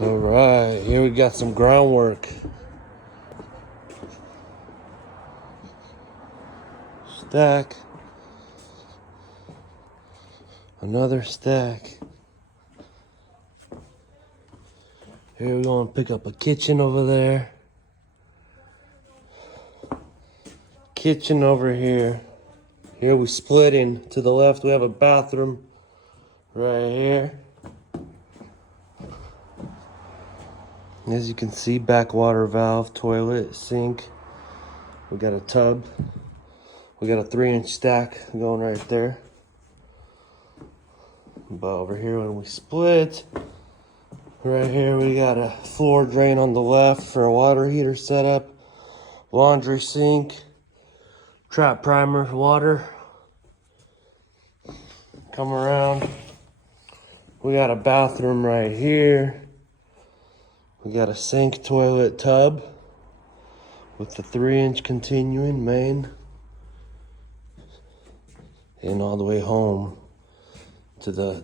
All right, here we got some groundwork. Stack. Another stack. Here we're going to pick up a kitchen over there. Kitchen over here. Here we splitting. To the left we have a bathroom right here. As you can see, backwater valve, toilet, sink. We got a tub. We got a 3-inch stack going right there. But over here when we split, right here we got a floor drain on the left for a water heater setup, laundry sink, trap primer water. Come around. We got a bathroom right here. We got a sink, toilet, tub with the 3-inch continuing main. And all the way home to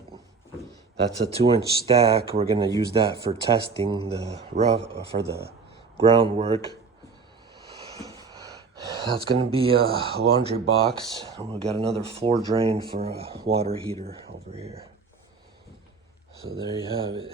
that's a 2-inch stack. We're gonna use that for testing the groundwork. That's gonna be a laundry box. And we got another floor drain for a water heater over here. So there you have it.